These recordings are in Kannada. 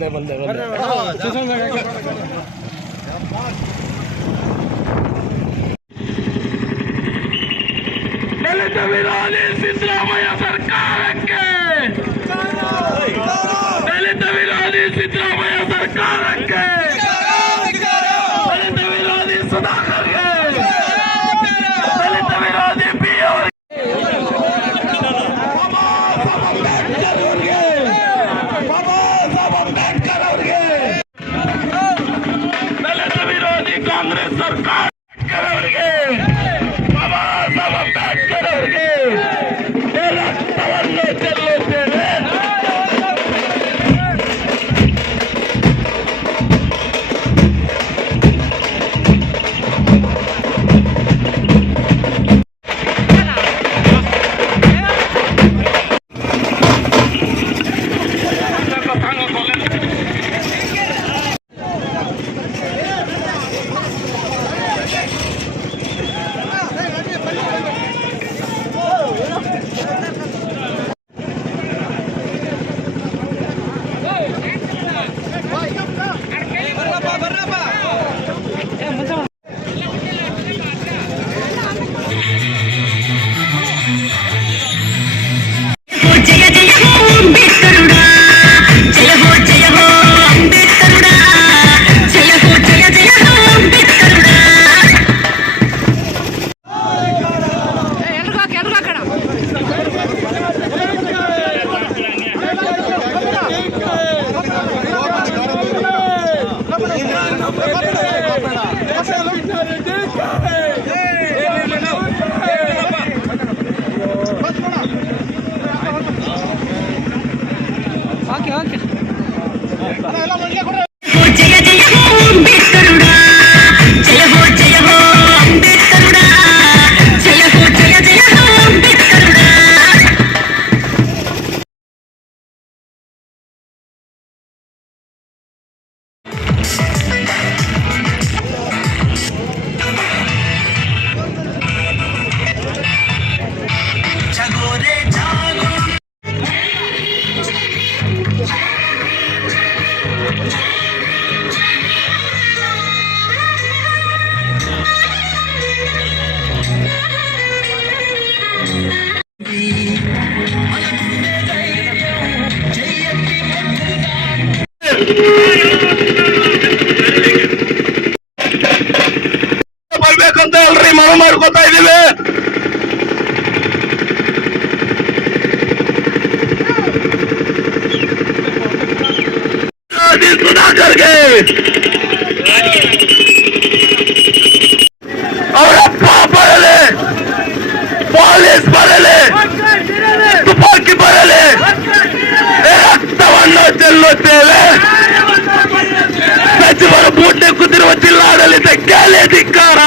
ದಲಿತ ವಿರೋಧಿ ಸಿದ್ದರಾಮಯ್ಯ ಸರ್ಕಾರಕ್ಕೆ, ದಲಿತ ವಿರೋಧಿ ಸಿದ್ದರಾಮಯ್ಯ ಸರ್ಕಾರಕ್ಕೆ, ದಲಿತ ವಿರೋಧಿ ಸುಧಾಕರ್ಗೆ, ದಲಿತ ವಿರೋಧಿ ಪಿ ಅವರಿಗೆ, ಬಾಬಾ ಸಾಹೇಬ್ ಅಂಬೇಡ್ಕರ್ ಅವರಿಗೆ, ದಲಿತ ವಿರೋಧಿ ಕಾಂಗ್ರೆಸ್ ಸರ್ಕಾರ ಅವರಿಗೆ, ಬಾಬಾ ಸಾಹೇಬ್ ಅಂಬೇಡ್ಕರ್ ಅವರಿಗೆ ರಕ್ತವನ್ನು ಚೆಲ್ಲುತ್ತೇವೆ. ಬರ್ಬೇಕಂತ ಅಲ್ರಿ ಮನವಿ ಮಾಡ್ಕೊತಾ ಇದೀವಿ. ಸುಧಾಕರ್ಗೆ ಅವರಪ್ಪ ಬರಲಿ, ಪೊಲೀಸ್ ಬರಲಿ, ತುಪಾಕಿ ಬರಲಿ, ರಕ್ತವನ್ನು ಚೆಲ್ಲುತ್ತೇವೆ. ಸಚಿವರು ಬೂಟ್ನೆ ಕೂತಿರುವ ಜಿಲ್ಲಾಡಳಿತಕ್ಕೆ ಧಿಕ್ಕಾರ,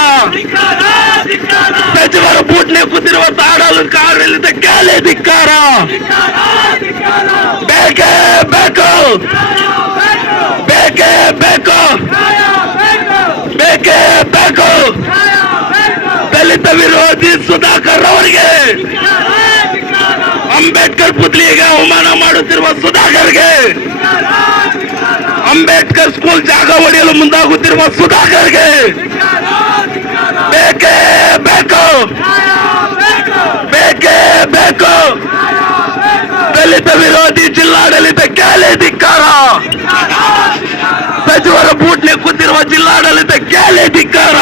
ಸಚಿವರು ಬೂಟ್ನೆ ಕೂತಿರುವ ಆಡಳಿತಕ್ಕೆ ಧಿಕ್ಕಾರ. ಬೇಕೇ ಬೇಕು, ಬೇಕೇ ಬೇಕು, ಬೇಕೇ ಬೇಕು. ದಲಿತ ವಿರೋಧಿ ಸುಧಾಕರ್ ಅವರಿಗೆ, ಅಂಬೇಡ್ಕರ್ ಪುತ್ಲಿಗೆ ಅವಮಾನ ಮಾಡುತ್ತಿರುವ ಸುಧಾಕರ್ಗೆ, ಅಂಬೇಡ್ಕರ್ ಸ್ಕೂಲ್ ಜಾಗ ಒಡೆಯಲು ಮುಂದಾಗುತ್ತಿರುವ ಸುಧಾಕರ್ಗೆ ಬೇಕೇ ಬೇಕು, ಬೇಕೇ ಬೇಕು. ದಲಿತ ವಿರೋಧಿ ಜಿಲ್ಲಾಡಳಿತಕ್ಕೆ ಧಿಕ್ಕಾರ, ಸಚಿವರ ಬೂಟ್ನೆ ಕೂತಿರುವ ಜಿಲ್ಲಾಡಳಿತಕ್ಕೆ ಧಿಕ್ಕಾರ.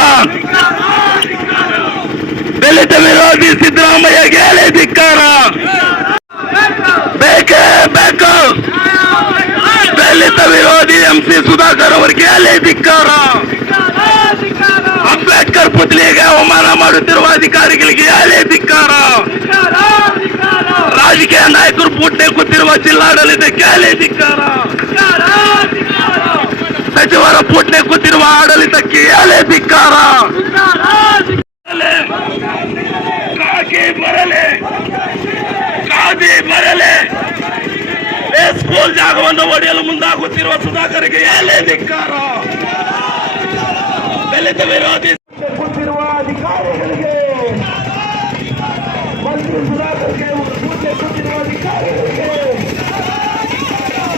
ದಲಿತ ವಿರೋಧಿ ಸಿದ್ದರಾಮಯ್ಯಗೆ ಧಿಕ್ಕಾರ. ಬೇಕೇ ಬೇಕು. ದಲಿತ ವಿರೋಧಿ MC ಸುಧಾಕರ್ ಅವರಿಗೆ ಧಿಕ್ಕಾರ. ಅಂಬೇಡ್ಕರ್ ಪುತ್ಲಿಗೆ ಅವಮಾನ ಮಾಡುತ್ತಿರುವ ಅಧಿಕಾರಿಗಳಿಗೆ ಧಿಕ್ಕಾರ. ರಾಜಕೀಯ ನಾಯಕರು ಬೂಟ್ನೆ ಕೂತಿರುವ ಜಿಲ್ಲಾಡಳಿತಕ್ಕೆ ಧಿಕ್ಕಾರ. ಸಚಿವರ ಬೂಟ್ನೆ ಕೂತಿರುವ ಆಡಳಿತಕ್ಕೆ ಧಿಕ್ಕಾರ. ಕಾಕಿ ಬರಲಿ, ಖಾದಿ ಬರಲಿ. ಸ್ಕೂಲ್ ಜಾಗವನ್ನು ಒಡೆಯಲು ಮುಂದಾಗುತ್ತಿರುವ ಸುಧಾಕರ್ಗೆ ಧಿಕ್ಕಾರ. ದಲಿತ ವಿರೋಧಿ ಕೂತಿರುವ ಅಧಿಕಾರಿಗಳಿಗೆ, ಮಂತ್ರಿ ಸುಧಾಕರ್ಗೆ ಕೂತಿರುವ ಅಧಿಕಾರಿಗಳಿಗೆ,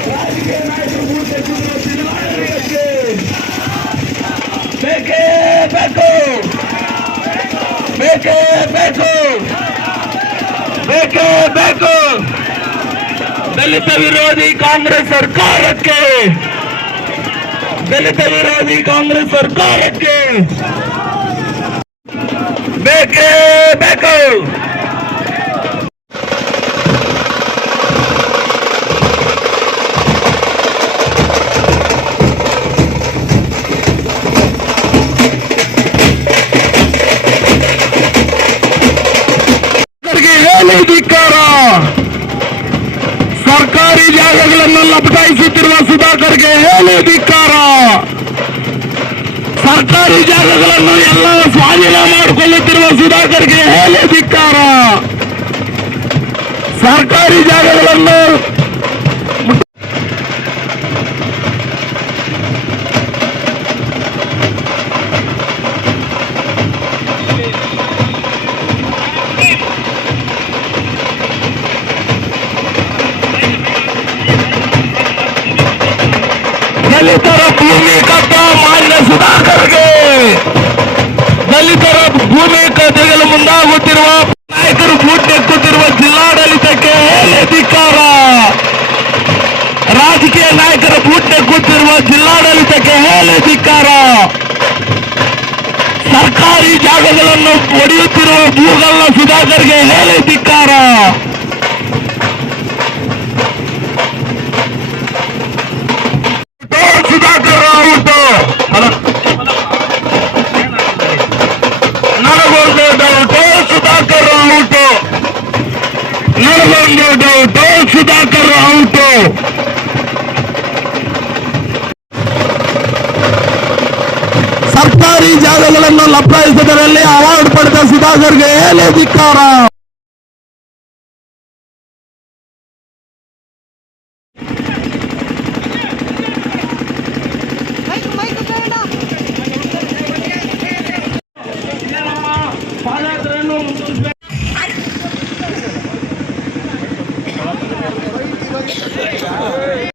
ರಾಜಕೀಯ ನಾಯಕರು ಬೇಕೇ ಬೇಕು ದಲಿತ ವಿರೋಧಿ ಕಾಂಗ್ರೆಸ್ ಸರ್ಕಾರಕ್ಕೆ, ದಲಿತ ವಿರೋಧಿ ಕಾಂಗ್ರೆಸ್ ಸರ್ಕಾರಕ್ಕೆ ಬೇಕೇ ಬೇಕು. ಹೇಳಿ ಧಿಕ್ಕಾರ. ಸರ್ಕಾರಿ ಜಾಗಗಳನ್ನು ಲಪಟಾಯಿಸುತ್ತಿರುವ ಸುಧಾಕರ್ಗೆ ಹೇಳಿ ಧಿಕ್ಕಾರ. ಸರ್ಕಾರಿ ಜಾಗಗಳನ್ನು ಎಲ್ಲ ಸ್ವಾಧೀನ ಮಾಡಿಕೊಳ್ಳುತ್ತಿರುವ ಸುಧಾಕರ್ಗೆ ಹೇಳಿ ಧಿಕ್ಕಾರ. ಸರ್ಕಾರಿ ಜಾಗಗಳನ್ನು ದಲಿತರ ಭೂಮಿ ಕದ್ದ ಮಾನ್ಯ ಸುಧಾಕರ್ಗೆ, ದಲಿತರ ಭೂಮಿ ಕದ್ದೆಗಳು ಮುಂದಾಗುತ್ತಿರುವ ನಾಯಕರು ಬೂಟೆಕ್ಕುತ್ತಿರುವ ಜಿಲ್ಲಾಡಳಿತಕ್ಕೆ ಹೇಳಿ ಧಿಕ್ಕಾರ. ರಾಜಕೀಯ ನಾಯಕರ ಬೂಟೆಕ್ಕುತ್ತಿರುವ ಜಿಲ್ಲಾಡಳಿತಕ್ಕೆ ಹೇಳಿ ಧಿಕ್ಕಾರ. ಸರ್ಕಾರಿ ಜಾಗಗಳನ್ನು ಒಡೆಯುತ್ತಿರುವ ಭೂಗಲ್ಲ ಸುಧಾಕರ್ಗೆ ಹೇಳಿ ಧಿಕ್ಕಾರ. ಸುಧಾಕರ್ ಔಟು, ನನಗೊಂದು ಡೌಟು ಸುಧಾಕರ್ ಔಟು, ನನಗೊಂದು ಡೌಟು ಸುಧಾಕರ್ ಔಟು. ಸರ್ಕಾರಿ ಜಾಗಗಳನ್ನು ಲಪಟಾಯಿಸುವುದರಲ್ಲಿ ಅವಾರ್ಡ್ ಪಡೆದ ಸುಧಾಕರ್ಗೆ ಹೇಳಿ ಧಿಕ್ಕಾರ.